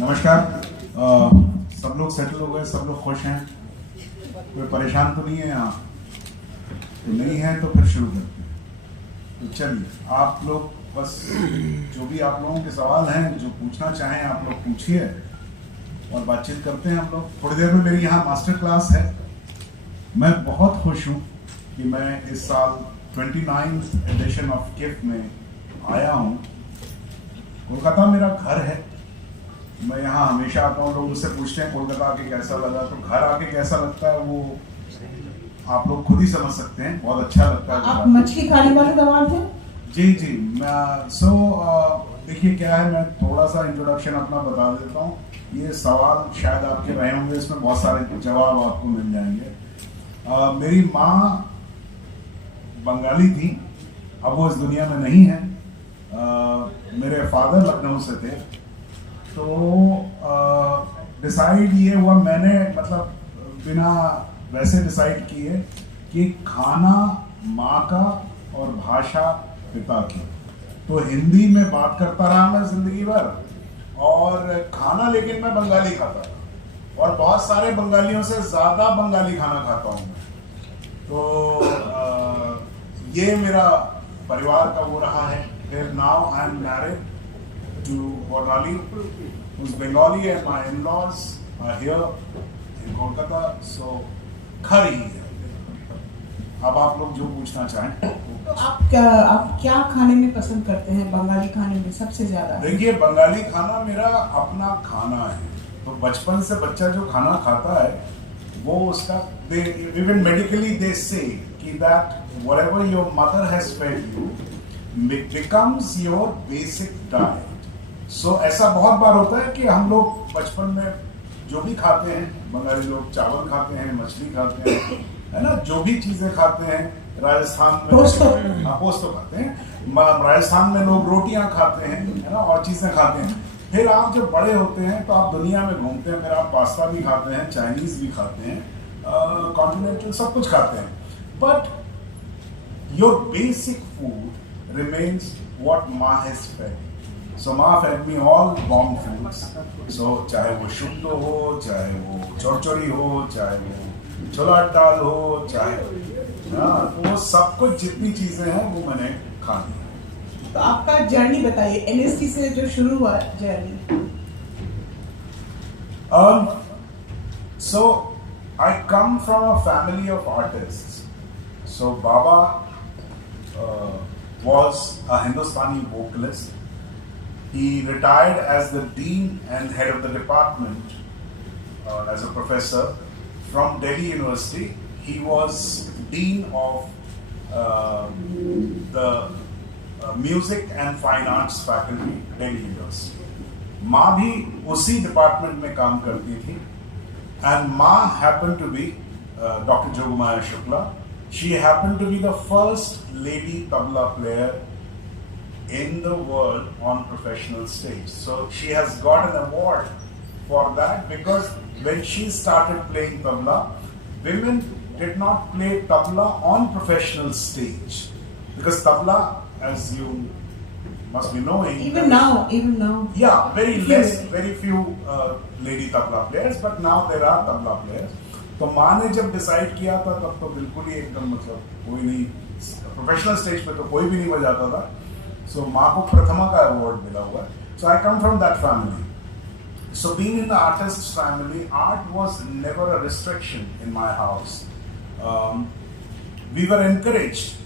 नमस्कार। सब लोग सेटल हो गए, सब लोग खुश हैं, कोई परेशान तो नहीं है यहाँ? तो नहीं है तो फिर शुरू करते हैं। तो चलिए, आप लोग बस जो भी आप लोगों के सवाल हैं, जो पूछना चाहें आप लोग पूछिए और बातचीत करते हैं हम लोग। थोड़ी देर में मेरी यहाँ मास्टर क्लास है। मैं बहुत खुश हूँ कि मैं इस साल 29th एडिशन ऑफ किफ में आया हूँ। कोलकाता मेरा घर है, मैं यहाँ हमेशा आता हूँ। लोग मुझसे पूछते हैं कोलकाता आके कैसा लगा, तो घर आके कैसा लगता है वो आप लोग खुद ही समझ सकते हैं। बहुत अच्छा लगता है। आप मछली खाने वाले गवार थे? जी जी। देखिए क्या है, मैं थोड़ा सा इंट्रोडक्शन अपना बता देता हूँ। ये सवाल शायद आपके रहे होंगे, इसमें बहुत सारे जवाब आपको मिल जाएंगे। मेरी माँ बंगाली थी, अब वो इस दुनिया में नहीं है। मेरे फादर लखनऊ से थे। तो डिसाइड ये हुआ, मैंने मतलब बिना वैसे डिसाइड किए कि खाना माँ का और भाषा पिता की। तो हिंदी में बात करता रहा मैं जिंदगी भर, और खाना लेकिन मैं बंगाली खाता था, और बहुत सारे बंगालियों से ज्यादा बंगाली खाना खाता हूँ मैं। तो ये मेरा परिवार का वो रहा है। फिर now I am married to Bornali, who's Bengali, and my in-laws are here in Kolkata, so घर ही है। अब आप लोग जो पूछना चाहें। तो आप क्या खाने में पसंद करते हैं बंगाली खाने में सबसे ज्यादा? देखिए, बंगाली खाना मेरा अपना खाना है। तो बचपन से बच्चा जो खाना खाता है वो उसका, even medically they say कि that whatever your mother has fed you becomes your basic diet. So, ऐसा बहुत बार होता है कि हम लोग बचपन में जो भी खाते हैं, बंगाली लोग चावल खाते हैं, मछली खाते हैं, है ना, जो भी चीजें खाते हैं। राजस्थान में पोस्तो खाते हैं, राजस्थान में लोग रोटियां खाते हैं, है ना, और चीजें खाते हैं। फिर आप जब बड़े होते हैं तो आप दुनिया में घूमते हैं, फिर आप पास्ता भी खाते हैं, चाइनीज भी खाते हैं, कॉन्टिनेंटल सब कुछ खाते हैं, but your basic food remains what माँ हैज फेड। So माँ fed me all bomb foods. So चाहे वो शुक्तो हो, चाहे वो चौरचौरी हो, चाहे वो छोला दाल हो, चाहे तो वो सब कुछ जितनी चीजें हैं वो मैंने खा ली। तो आपका जर्नी बताइए, एनएसटी से जो शुरू हुआ journey. So I come from a family of artists. So Baba was a Hindustani vocalist. He retired as the dean and head of the department as a professor from Delhi University. He was dean of the music and fine arts faculty, Delhi University. माँ भी उसी department में काम करती थी, and माँ happened to be Dr. Jogumaya Shukla. She happened to be the first lady tabla player in the world on professional stage. So she has got an award for that, because when she started playing tabla, women did not play tabla on professional stage, because tabla, as you must be knowing, even now, yeah, very few lady tabla players, but now there are tabla players. तो माँ ने जब decide किया था तब तो बिल्कुल ही एकदम मतलब कोई नहीं, प्रोफेशनल स्टेज पे तो कोई भी नहीं बजाता था। So माँ को प्रथमा का अवार्ड मिला हुआ है। So I come from that family. So being in the artist's family, art was never a restriction in my house. We were encouraged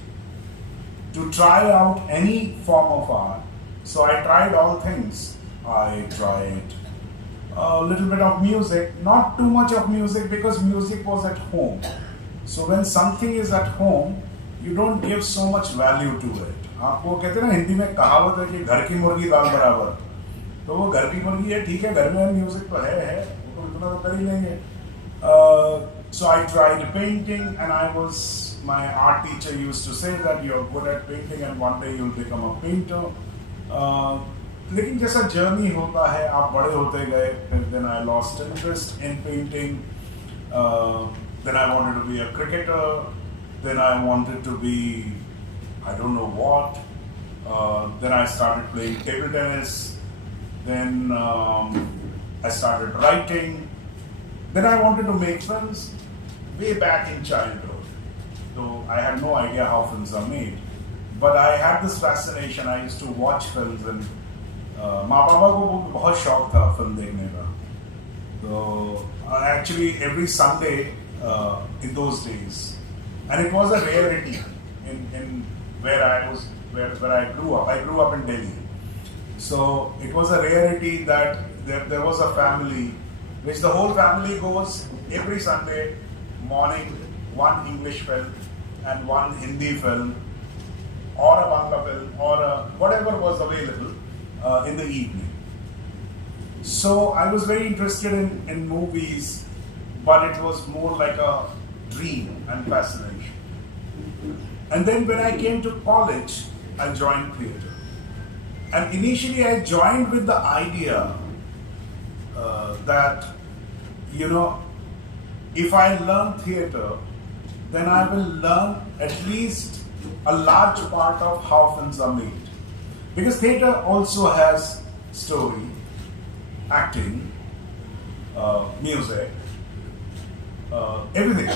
to try out any form of art. So I tried all things. I tried a little bit of music, not too much of music, because music was at home. So when something is at home, you don't give so much value to it. आपको कहते हैं ना, हिंदी में कहावत है कि घर की मुर्गी दाल बराबर। तो वो घर की मुर्गी है, ठीक है, घर में म्यूजिक तो है, वो इतना तो कर ही लेंगे। So I tried painting, and my art teacher used to say that you're good at painting and one day you'll become a painter. लेकिन जैसा जर्नी होता है, आप बड़े होते गए, फिर then I lost interest in painting. Then I wanted to be a cricketer. Then I wanted to be, I don't know what. Then I started playing table tennis. Then I started writing. Then I wanted to make films way back in childhood. Though I had no idea how films are made. But I had this fascination. I used to watch films and माँ पापा को बहुत शौक था film देखने का. So actually every Sunday in those days, and it was a rarity in where I grew up. I grew up in Delhi. So it was a rarity that there was a family which the whole family goes every Sunday morning, one English film and one Hindi film or a Bangla film or whatever was available in the evening. So I was very interested in movies, but it was more like a dream and fascination. And then when I came to college, I joined theatre. And initially I joined with the idea that, if I learn theatre, then I will learn at least a large part of how films are made. Because theatre also has story, acting, music, everything.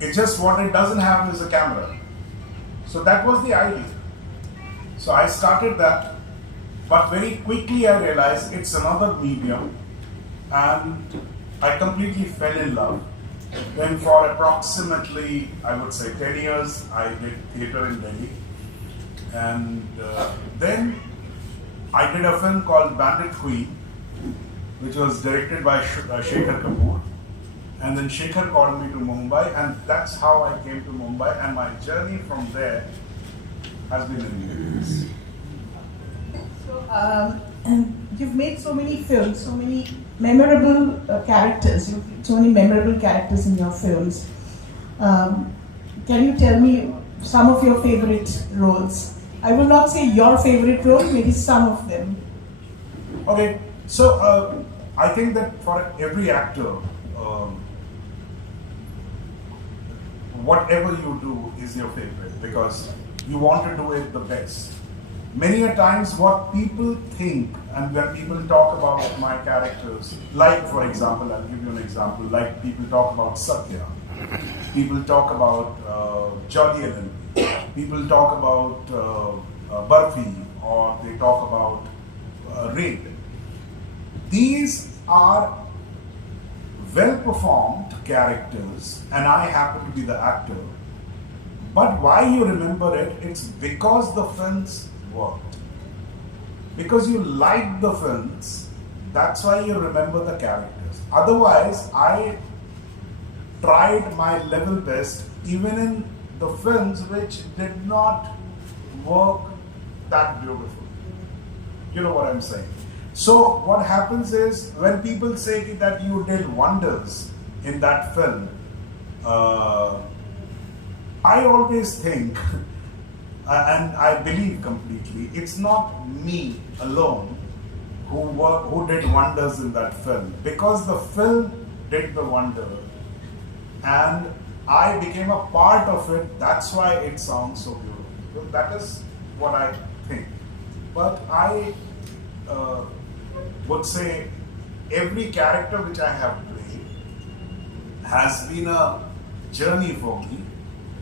It's just what it doesn't have is a camera. So that was the idea. So I started that, but very quickly I realized it's another medium, and I completely fell in love. Then for approximately, I would say 10 years, I did theatre in Delhi. And then I did a film called Bandit Queen, which was directed by Shekhar Kapoor. And then Shekhar called me to Mumbai, and that's how I came to Mumbai, and my journey from there has been amazing. So, you've made so many films, so many memorable characters, so many memorable characters in your films. Can you tell me some of your favorite roles? I will not say your favorite role, maybe some of them. Okay, so I think that for every actor, whatever you do is your favorite because you want to do it the best. Many a times what people think, and when people talk about my characters, like for example, I'll give you an example, like people talk about Satya, people talk about Jolly LLB, people talk about Barfi, or they talk about Raid. These are well-performed characters, and I happen to be the actor. But why you remember it? It's because the films worked. Because you liked the films, that's why you remember the characters. Otherwise, I tried my level best even in the films which did not work that beautiful. You know what I'm saying? So what happens is when people say that you did wonders in that film, I always think, and I believe completely, it's not me alone who did wonders in that film, because the film did the wonder and I became a part of it. That's why it sounds so beautiful. So that is what I think. But I would say every character which I have played has been a journey for me,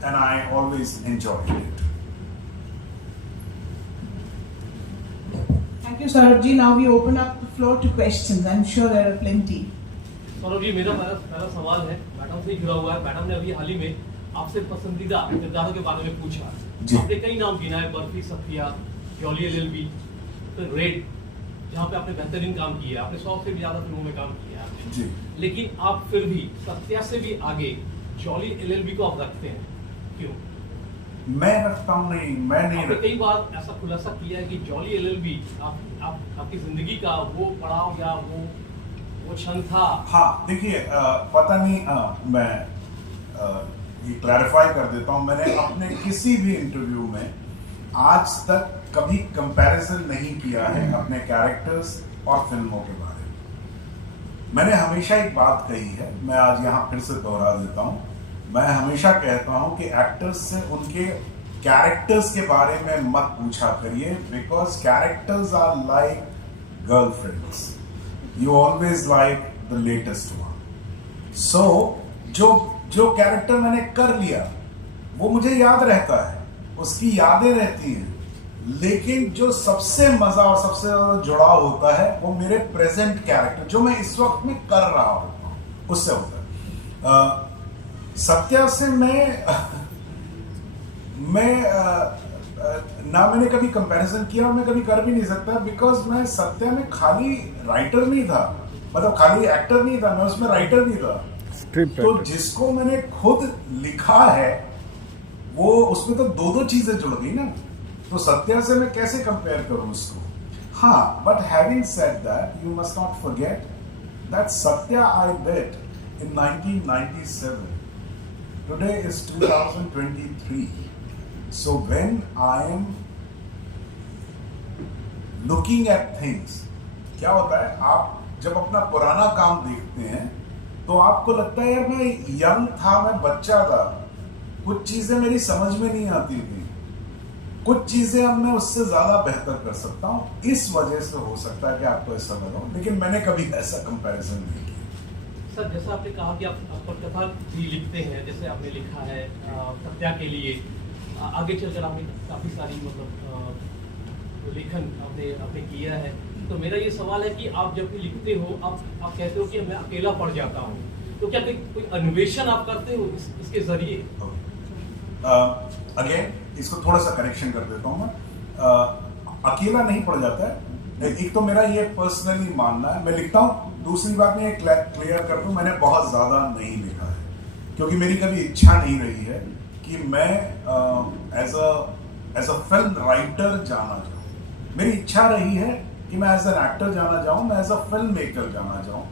and I always enjoyed it. Thank you, Saurabh ji. Now we open up the floor to questions. I'm sure there are plenty. Saurabh ji, मेरा पहला सवाल है, madam से जुड़ा हुआ है. Madam ने अभी हाल ही में आपसे पसंदीदा किरदारों के बारे में पूछा. आपने कई नाम गिना है, बर्फी, सफिया, जॉली LLB, फिर रेड, जहाँ पे आपने बेहतरीन काम किया. आपने 100 से भी ज्यादा फिल्मों में काम किया है. लेकिन आप फिर भी सत्या से भी आगे जॉली LLB को आप रखते हैं, क्यों? मैं रखता हूँ नहीं, मैं नहीं रखता. कई बार ऐसा खुलासा किया है कि जॉली LLB आपकी जिंदगी का वो पड़ाव या वो क्षण था. हाँ, देखिए, पता नहीं, मैं ये क्लैरिफाई कर देता हूँ. मैंने अपने किसी भी इंटरव्यू में आज तक कभी कंपैरिजन नहीं किया है अपने कैरेक्टर्स और फिल्मों के बारे में. मैंने हमेशा एक बात कही है, मैं आज यहाँ फिर से दोहरा देता हूँ. मैं हमेशा कहता हूँ कि एक्टर्स से उनके कैरेक्टर्स के बारे में मत पूछा करिए, because characters are like girlfriends. You always like the latest one. So जो कैरेक्टर मैंने कर लिया वो मुझे याद रहता है, उसकी यादें रहती हैं, लेकिन जो सबसे मजा और सबसे ज्यादा जुड़ाव होता है वो मेरे प्रेजेंट कैरेक्टर जो मैं इस वक्त में कर रहा होता हूं उससे होता है। सत्या से मैं ना मैंने कभी कंपैरिजन किया और मैं कभी कर भी नहीं सकता, बिकॉज मैं सत्या में खाली राइटर नहीं था, मतलब खाली एक्टर नहीं था, मैं उसमें राइटर भी था। तो जिसको मैंने खुद लिखा है वो उसमें तो दो चीजें जुड़ गई ना, तो सत्या से मैं कैसे कंपेयर करूं उसको। हाँ, but having said that you must not forget that Satya I met in 1997. Today is 2023. So when I am looking at things, क्या होता है, आप जब अपना पुराना काम देखते हैं तो आपको लगता है यार मैं यंग था, मैं बच्चा था, कुछ चीजें मेरी समझ में नहीं आती थी, कुछ चीजें अब मैं उससे ज्यादा बेहतर कर सकता हूँ, इस वजह से हो सकता है कि आपको ऐसा लगा हो, लेकिन मैंने कभी ऐसा कंपैरिजन नहीं किया। सर, जैसा आपने कहा कि आप पटकथा भी लिखते हैं, जैसे आपने लिखा है सत्या के लिए, आगे चलकर आपने काफी सारी मतलब लेखन आपने किया है, तो मेरा ये सवाल है कि आप जब भी लिखते हो आप कहते हो कि मैं अकेला पड़ जाता हूँ, तो क्या कोई अन्वेषण आप करते हो इसके जरिए? अगेन इसको थोड़ा सा करेक्शन कर देता हूँ मैं, अकेला नहीं पड़ जाता है। एक तो मेरा ये पर्सनली मानना है, मैं लिखता हूँ। दूसरी बात मैं क्लियर कर दूं, मैंने बहुत ज्यादा नहीं लिखा है क्योंकि मेरी कभी इच्छा नहीं रही है कि मैं एज अ फिल्म राइटर जाना चाहूँ। मेरी इच्छा रही है कि मैं एज एन एक्टर जाना चाहूँ, मैं एज अ फिल्म मेकर जाना चाहूँ।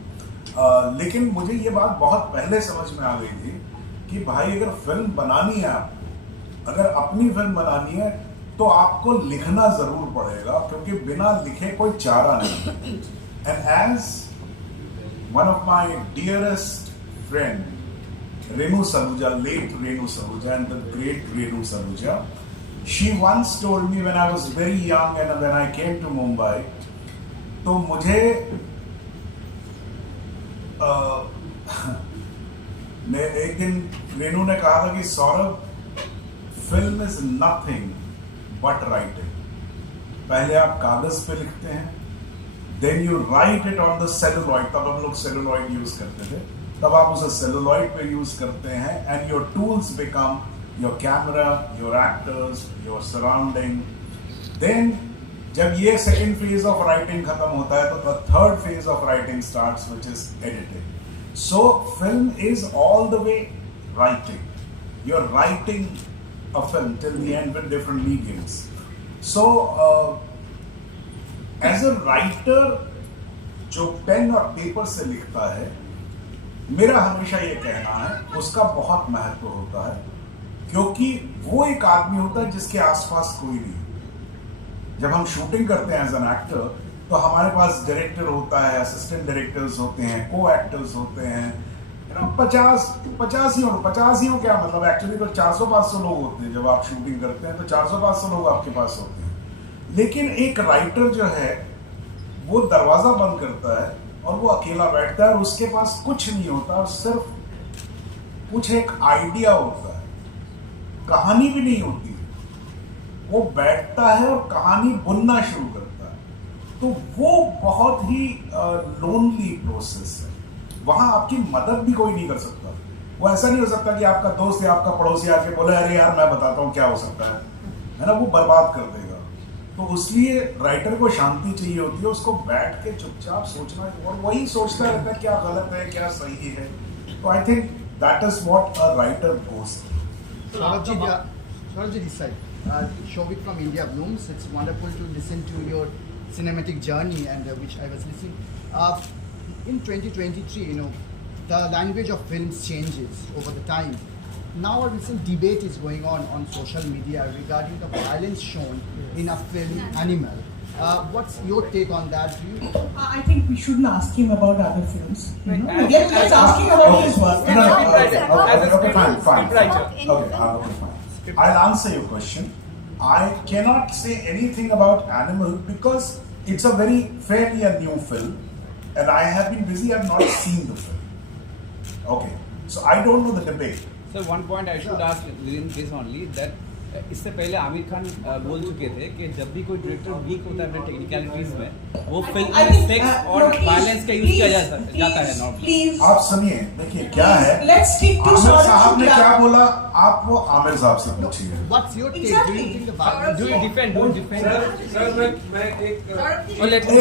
लेकिन मुझे ये बात बहुत पहले समझ में आ गई थी कि भाई अगर फिल्म बनानी है, अगर अपनी फिल्म बनानी है तो आपको लिखना जरूर पड़ेगा, क्योंकि बिना लिखे कोई चारा नहीं। And as one of my dearest friend Renu Saluja, late Renu Saluja and the great Renu Saluja, she once told me when I was very young and when I came to Mumbai, तो मुझे एक दिन रेनू ने कहा था कि Saurabh, film is nothing but writing. पहले आप कागज पे लिखते हैं, then you write it on the celluloid, तब हम लोग सेलुलॉइड यूज करते थे, तब आप उसे सेलुलॉइड पे यूज करते हैं, and your tools become your camera, your actors, your surrounding. Then जब ये सेकेंड फेज ऑफ राइटिंग खत्म होता है तो the third phase of writing starts, which is editing. So film is all the way writing, you are writing a film till the end with different mediums. So as a writer जो pen और paper से लिखता है, मेरा हमेशा ये कहना है उसका बहुत महत्व होता है, क्योंकि वो एक आदमी होता है जिसके आसपास कोई नहीं। जब हम शूटिंग करते हैं एज एन एक्टर तो हमारे पास डायरेक्टर होता है, असिस्टेंट डायरेक्टर्स होते हैं, को एक्टर्स होते हैं, 50 ही हो क्या मतलब, एक्चुअली तो 400-500 लोग होते हैं। जब आप शूटिंग करते हैं तो 400-500 लोग आपके पास होते हैं। लेकिन एक राइटर जो है वो दरवाजा बंद करता है और वो अकेला बैठता है और उसके पास कुछ नहीं होता, और सिर्फ कुछ एक आइडिया होता है, कहानी भी नहीं होती। वो बैठता है और कहानी बुनना शुरू करता है। तो वो बहुत ही लोनली प्रोसेस है, वहां आपकी मदद भी कोई नहीं कर सकता। वो ऐसा नहीं हो सकता कि आपका दोस्त या आपका पड़ोसी आके बोले अरे यार मैं बताता हूँ क्या हो सकता है ना, वो बर्बाद कर देगा। तो उसलिए राइटर को शांति चाहिए होती है, उसको बैठ के चुपचाप सोचना, और वही सोचता रहता है क्या गलत है क्या सही है। तो I think that is what a writer goes. Saurabh this side. Shobik from India Blooms. It's wonderful to listen to your cinematic journey, and which I was listening. In 2023, you know, the language of films changes over the time. Now a recent debate is going on social media regarding the violence shown in a film Animal. What's your take on that? I think we shouldn't ask him about other films. Let's ask him about his work. Okay, fine. Okay, fine. I'll answer your question. I cannot say anything about Animal because it's a fairly new film. and I have been busy. I've not seen the film. Okay, so I don't know the debate. Sir, one point I should ask within this only that इससे पहले आमिर खान बोल चुके थे कि जब भी कोई director week होता है अपने टेक्निकलिटीज में वो फिल्म में सेक्स और वायलेंस का यूज किया जाता है नॉर्मली। आप सुनिए, देखिए क्या है, आमिर साहब ने क्या बोला, आप वो आमिर साहब से पूछिए। What's your take? Do you think the violence? Do you defend? Sir मैं एक एक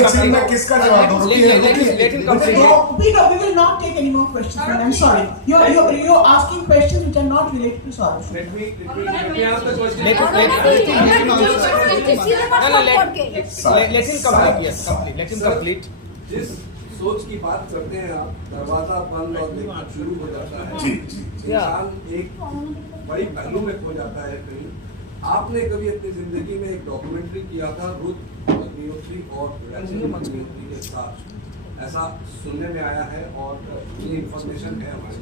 सेकंड में किसका जवाब दूं? Let him complete. We will not take any more questions. I'm sorry. You're asking questions which are not related to Saurabh. let me ask the question. Let him complete. Yes, complete. Let him complete. जिस सोच की बात करते हैं आप, दरवाजा बंद और देखना शुरू हो जाता है, जी इंसान एक बड़ी पहलू में खो जाता है कहीं। आपने कभी अपनी जिंदगी में एक डॉक्यूमेंट्री किया था रुत अग्निहोत्री और रैचल अग्निहोत्री के साथ, ऐसा सुनने में आया है और ये इंफॉर्मेशन है हमारे पास।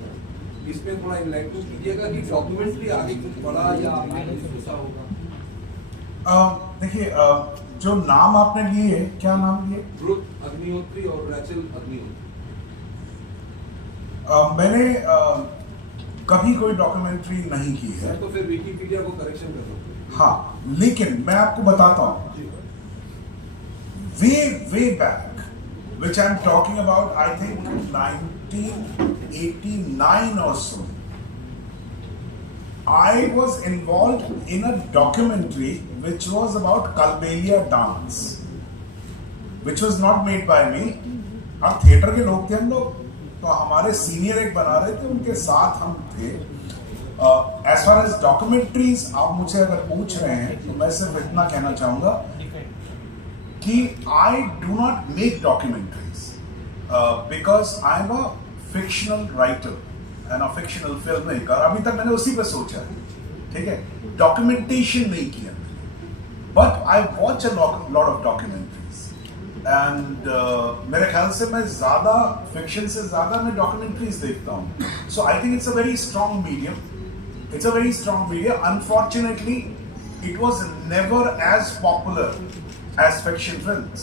इसमें थोड़ा इनलाइटमेंट कीजिएगा कि डॉक्यूमेंट्री आगे कुछ बड़ा या आपने कुछ सोचा होगा। देखिए, जो नाम आपने लिए, क्या नाम लिए? रुत अग्निहोत्री और रैचल अग्निहोत्री। मैंने कभी कोई डॉक्यूमेंट्री नहीं की है। तो फिर विकिपीडिया को करेक्शन कर सकते हैं। हाँ, लेकिन मैं आपको बताता हूँ, way back which I'm talking about, I think 1989 or so, I was involved in a documentary which was about Kalbelia dance, which was not made by me. अब थिएटर के लोग थे हम लोग, तो हमारे सीनियर एक बना रहे थे, उनके साथ हम थे। As far as documentaries आप मुझे अगर पूछ रहे हैं, तो मैं सिर्फ इतना कहना चाहूँगा कि I do not make documentaries because I'm a fictional writer and a fictional filmmaker. अभी तक मैंने उसी पे सोचा है, ठीक है, documentation नहीं किया, but I watch a lot of documentaries and मेरे ख्याल से मैं ज़्यादा fiction से ज़्यादा मैं documentaries देखता हूँ. So I think it's a very strong medium. It's a very strong medium. Unfortunately, it was never as popular as fiction films.